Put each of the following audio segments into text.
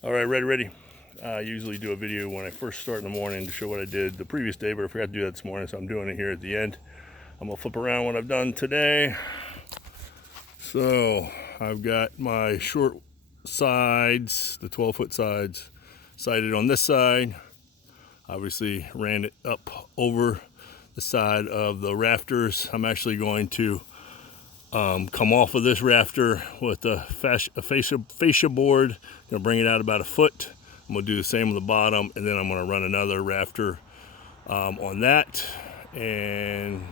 All right, ready. I usually do a video when I first start in the morning to show what I did the previous day, but I forgot to do that this morning, so I'm doing it here at the end. I'm gonna flip around what I've done today. So I've got my short sides, the 12-foot sides, sighted on this side. Obviously ran it up over the side of the rafters. I'm actually going to come off of this rafter with a fascia board. Gonna bring it out about a foot. I'm gonna do the same on the bottom, and then I'm gonna run another rafter on that and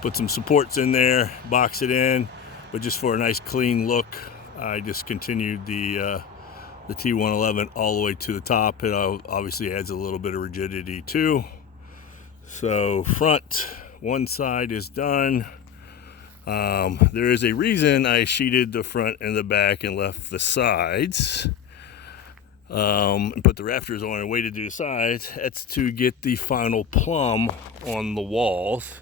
put some supports in there, box it in. But just for a nice clean look, I just continued the T111 all the way to the top. It obviously adds a little bit of rigidity too. So front, one side is done. There is a reason I sheeted the front and the back and left the sides and put the rafters on and waited to do the sides. That's to get the final plumb on the walls,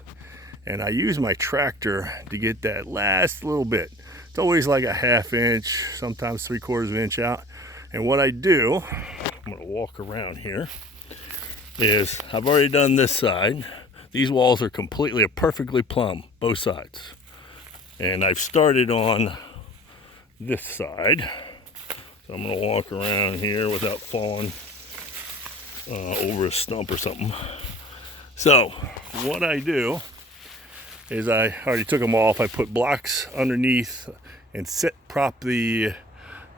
and I use my tractor to get that last little bit. It's always like a ½ inch, sometimes 3/4 inch out. And what I do, I'm gonna walk around here, is I've already done this side. These walls are perfectly plumb, both sides. And I've started on this side. So I'm gonna walk around here without falling over a stump or something. So what I do is I already took them off. I put blocks underneath and prop the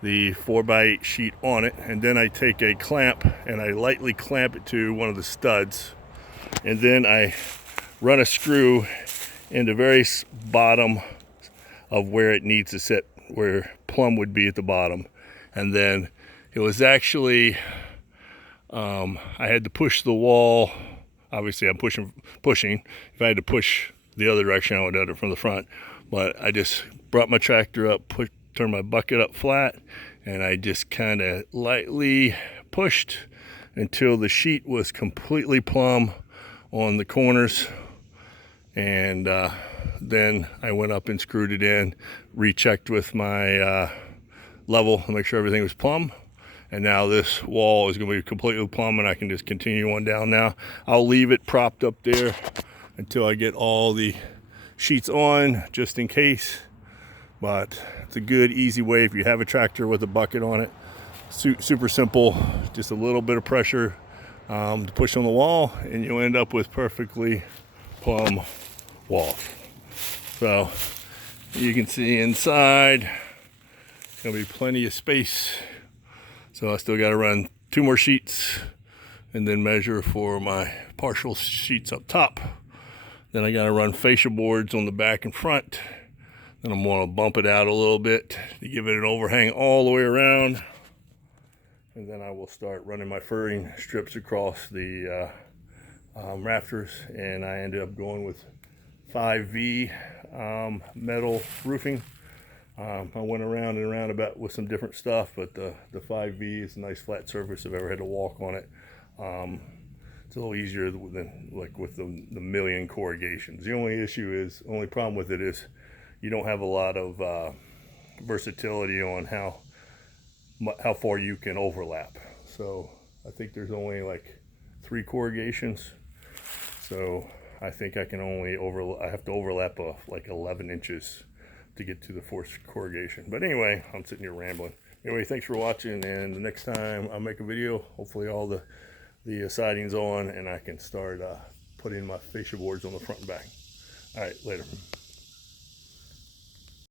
4x8 sheet on it. And then I take a clamp and I lightly clamp it to one of the studs. And then I run a screw in the very bottom of where it needs to sit, where plumb would be at the bottom. And then it was actually, I had to push the wall. Obviously I'm pushing. If I had to push the other direction, I would have done it from the front. But I just brought my tractor up, turned my bucket up flat, and I just kind of lightly pushed until the sheet was completely plumb on the corners. And then I went up and screwed it in, rechecked with my level to make sure everything was plumb. And now this wall is going to be completely plumb, and I can just continue on down now. I'll leave it propped up there until I get all the sheets on, just in case. But it's a good, easy way if you have a tractor with a bucket on it. Super simple, just a little bit of pressure to push on the wall, and you'll end up with perfectly plumb walls. So you can see inside there'll be plenty of space. So I still got to run 2 more sheets and then measure for my partial sheets up top. Then I got to run fascia boards on the back and front. Then I'm going to bump it out a little bit to give it an overhang all the way around. And then I will start running my furring strips across the rafters. And I ended up going with 5V metal roofing. I went around and around about with some different stuff, but the 5V is a nice flat surface if I've ever had to walk on it. It's a little easier than like with the million corrugations. The only problem with it is you don't have a lot of versatility on how far you can overlap. So I think there's only like 3 corrugations. So I think I can I have to overlap like 11 inches to get to the 4th corrugation. But anyway, I'm sitting here rambling. Anyway, thanks for watching, and the next time I'll make a video, hopefully all the siding's on and I can start putting my fascia boards on the front and back. All right, later.